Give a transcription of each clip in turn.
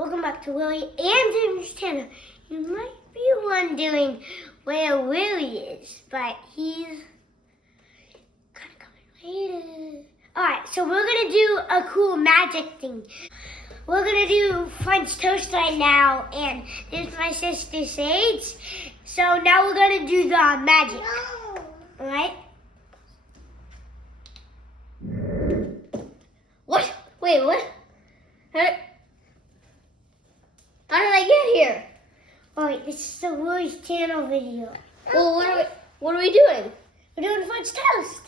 Welcome back to Willie and Jamie's channel. You might be wondering where Willie is, but he's kind of coming later. Alright, so we're going to do a cool magic thing. We're going to do French toast right now, and this is my sister Sage. So now we're going to do the magic. Alright? What? Wait, what? How did I get here? Oh wait, this is the Willie's channel video. Well, what are we doing? We're doing French toast.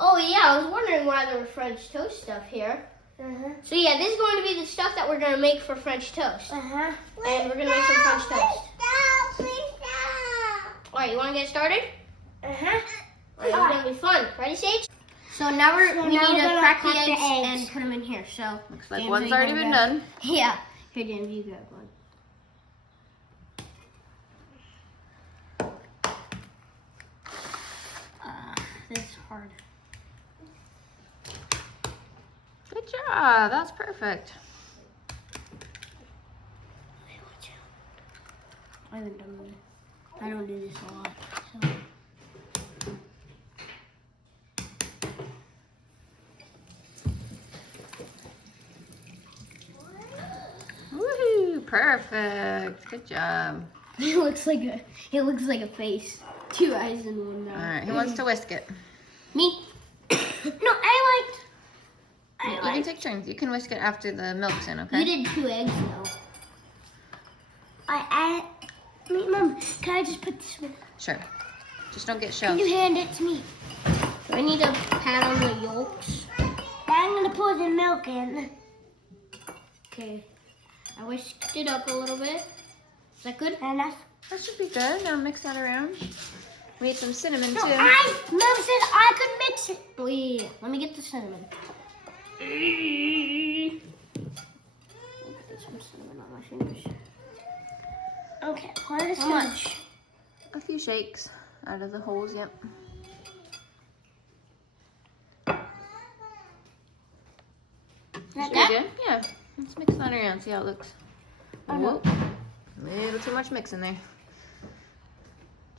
Oh yeah, I was wondering why there was French toast stuff here. So yeah, this is going to be the stuff that we're going to make for French toast. And we're going to make some French toast. Alright, you want to get started? Alright, it's going to be fun. Ready, Sage? So now we need to crack the eggs and put them in here. So looks like one's already been done. Yeah. Here, James, you grab one. This is hard. Good job. That's perfect. I haven't done this. I don't do this a lot. So. Woohoo! Perfect. Good job. It looks like a face. 2 eyes and 1 mouth. All right. Who wants to whisk it? Me. No, I You can take turns. You can whisk it after the milk's in, okay? You did 2 eggs though. Wait, Mom, can I just put this one? Sure. Just don't get Can shells. you hand it to me? I need to pat on the yolks. I'm gonna pour the milk in. Okay. I whisked it up a little bit. Is that good? Enough. That should be good. Now mix that around. We need some cinnamon No, too. Mom said I could mix it. Oh yeah. Let me get the cinnamon. Get some cinnamon on my fingers. Okay, pour this How much? A few shakes out of the holes. Yep. Should be good. Yeah. Let's mix that around. See how it looks. Oh, no. Whoa. A little too much mixing there.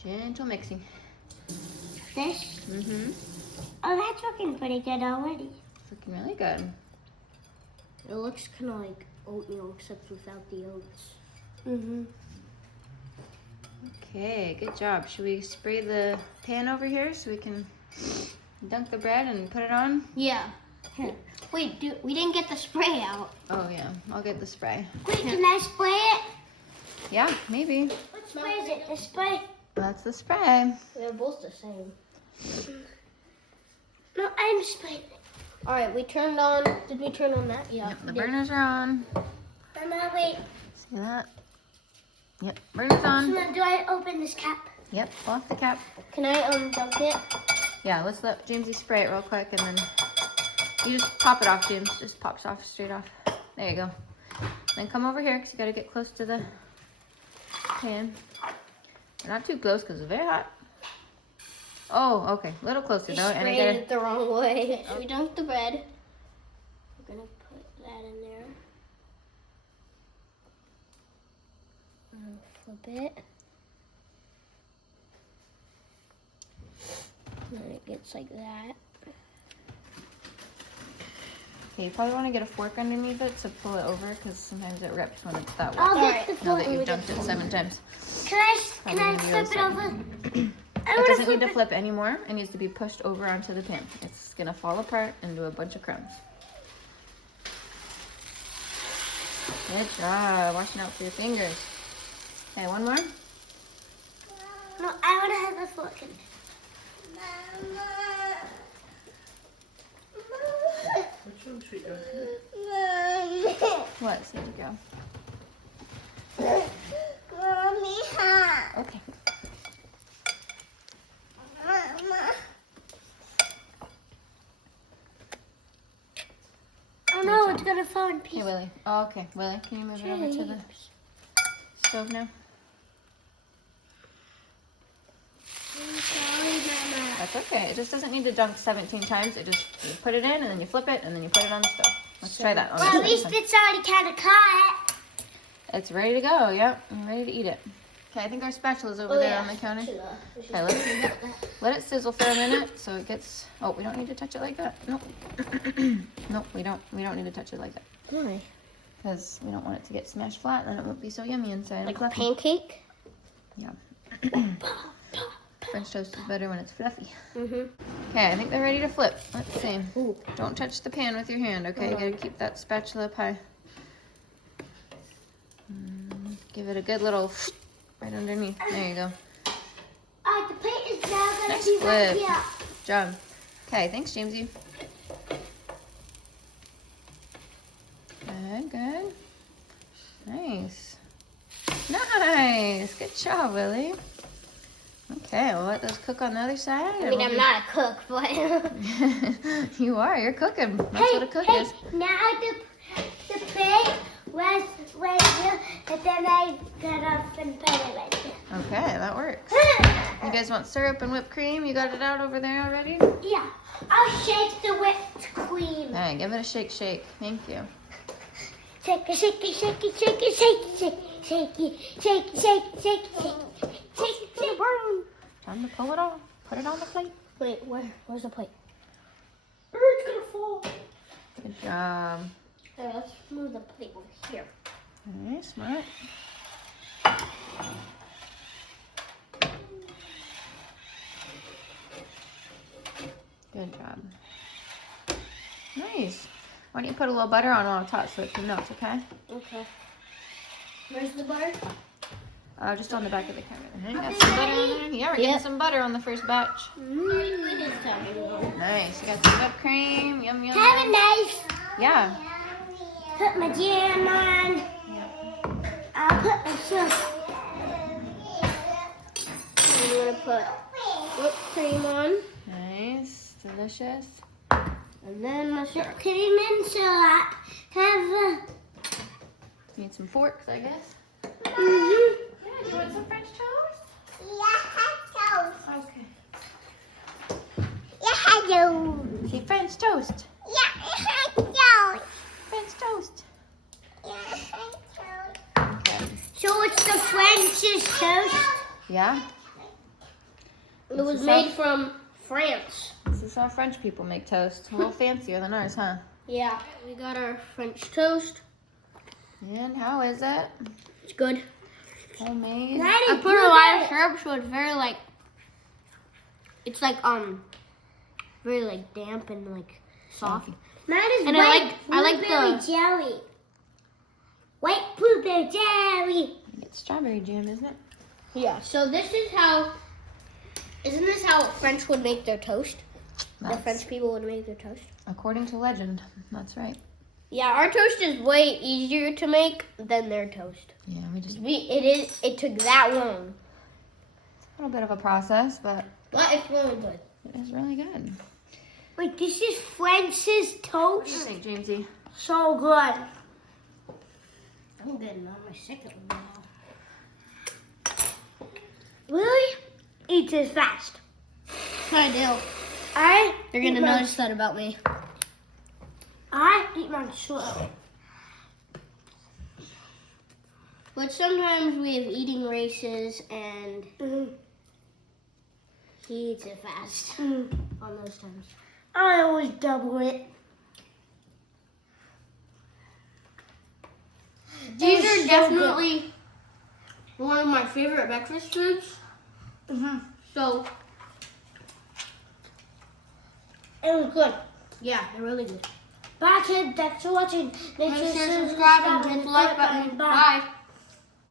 Gentle mixing. This? Mm-hmm. Oh, that's looking pretty good already. It's looking really good. It looks kind of like oatmeal except without the oats. Mm-hmm. Okay, good job. Should we spray the pan over here so we can dunk the bread and put it on? Yeah. Here. Wait, we didn't get the spray out. Oh yeah, I'll get the spray. Wait, can I spray it? Yeah, maybe. What spray is it? The spray? That's the spray. They're both the same. No, I'm spraying it. All right, we turned on. Did we turn on that? Yeah. Yep, the we did. burners are on. Mama, wait. See that? Yep, burners on. Mama, do I open this cap? Yep, pull off the cap. Can I dunk it? Yeah, let's let Jamesy spray it real quick and then you just pop it off, James. Just pops off straight off. There you go. Then come over here because you got to get close to the pan. Not too close because it's very hot. Oh, okay. A little closer though. And I Sprayed gotta, it the wrong way. Should we dunk the bread? We're gonna put that in there. Flip it. And then it gets like that. okay, you probably want to get a fork underneath it to pull it over because sometimes it rips when it's that I'll wet. get the Now fork. that you've dunked it 7 times. Can I Probably flip it over? I It want doesn't to need to flip it. flip anymore. It needs to be pushed over onto the pan. It's gonna fall apart and do a bunch of crumbs. Good job. Watching out for your fingers. Okay, one more. No, I want to have the fork in it. What? Say to go. Okay. Oh no, it's gonna fall in Hey, pieces. Willie. Oh, okay. Willie, can you move it over to the stove now? Sorry, Mama. That's okay. It just doesn't need to dunk 17 times. It just, you put it in and then you flip it and then you put it on the stove. Let's try that. On Well, at this least one. it's already kind of cut. It's ready to go. Yep, I'm ready to eat it. Okay, I think our spatula's over there on the counter. Okay, let it sizzle for a minute so it gets. Oh, we don't need to touch it like that. Nope. Nope, we don't need to touch it like that. Why? Because we don't want it to get smashed flat, and then it won't be so yummy inside. Like a and fluffy. pancake? Yeah. French toast is better when it's fluffy. Mhm. Okay, I think they're ready to flip. Let's see. Ooh. Don't touch the pan with your hand, okay? You gotta keep that spatula up high. Give it a good little right underneath. There you go. The plate is now gonna Nice be right flip. here. Good job. Okay, thanks, Jamesy. Good, good. Nice. Nice. Good job, Willie. Okay, we'll let those cook on the other side. I mean, I'm not a cook, but... You are. You're cooking. That's what a cook is. Now the plate was right here, and then I got off and put it right here. Okay, that works. You guys want syrup and whipped cream? You got it out over there already? Yeah, I'll shake the whipped cream. All right, give it a shake, shake. Thank you. Shake it, shake it, shake it, shake it, shake it, shake it, shake it, shake it, shake it, shake it, shake it, shake it. Time to pull it off. Put it on the plate. Wait, where's the plate? It's gonna fall. Good job. Okay, let's move the plate over here. All right, smart. Good job. Nice. Why don't you put a little butter on top so it can melt, okay? Okay. Where's the butter? Just on the back of the camera. Got some butter on there? Yeah, we're getting some butter on the first batch. It is time. Nice. You got some whipped cream. Yum, yum. Have a nice. Yeah. Put my jam on. I'll put my sauce. I'm gonna put whipped cream on, Nice. Delicious. and then my syrup. Cream and syrup. Have Need some forks, I guess. a. Yeah, you want some French toast? Yeah, Okay. hello. See, French toast. Yeah, hello. French toast. Yeah, hello. Okay. So it's the French's toast. Yeah? It was made from France. This is how French people make toast. A little fancier than ours, huh? Yeah, we got our French toast. And how is it? It's good. Homemade. I put a lot of syrup, so it's very like, it's like very like damp and like soft. Mine is And white I like blueberry the- jelly. White blueberry jelly. It's strawberry jam, isn't it? Yeah. So this is how. Isn't this how French would make their toast? The That's French people would make their toast. according to legend. That's right. Yeah, our toast is way easier to make than their toast. Yeah, we just It took that long, a little bit of a process, but but it's really good. it is really good. Wait, this is French's What do you toast. think, Jamesy? So good. I'm getting on my second one now. Really? Eat this fast. I do. You're gonna notice that about me. I eat mine slow. But sometimes we have eating races, and he eats it fast on those times. I always double it. These It's are so definitely one of my favorite breakfast foods. So It was good. yeah, they're really good. Bye, kids. Thanks for watching. Make Make sure sure to to subscribe and hit the like button. Bye.